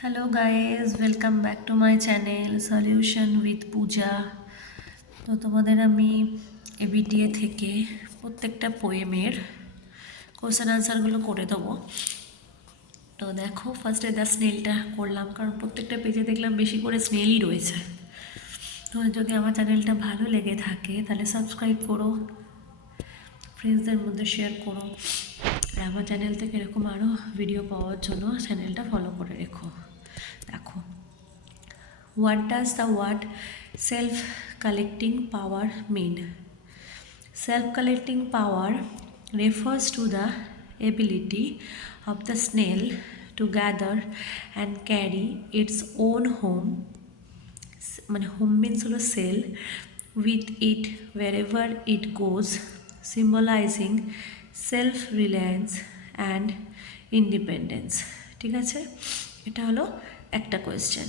Hello guys, welcome back to my channel solution with Puja. তো তোমাদের আমি এবিটিএ থেকে প্রত্যেকটা পোয়েমের কোশ্চেন আনসারগুলো করে দেবো। তো দেখো, ফার্স্টে দ্য স্নেলটা করলাম, কারণ প্রত্যেকটা পেজে দেখলাম বেশি করে স্নেলই রয়েছে। তো যদি আমার চ্যানেলটা ভালো লেগে থাকে তাহলে সাবস্ক্রাইব করো, ফ্রেন্ডসদের মধ্যে শেয়ার করো, আর আমার চ্যানেল থেকে এরকম আরও ভিডিও পাওয়ার জন্য চ্যানেলটা ফলো করে রেখো। দেখো, what does the word self-collecting power mean? Self-collecting power refers to the ability of the snail to gather and carry its own home, মানে হোম মিন্স হলো sell, with it wherever it goes, symbolizing self reliance and independence। ঠিক আছে, এটা হলো একটা question.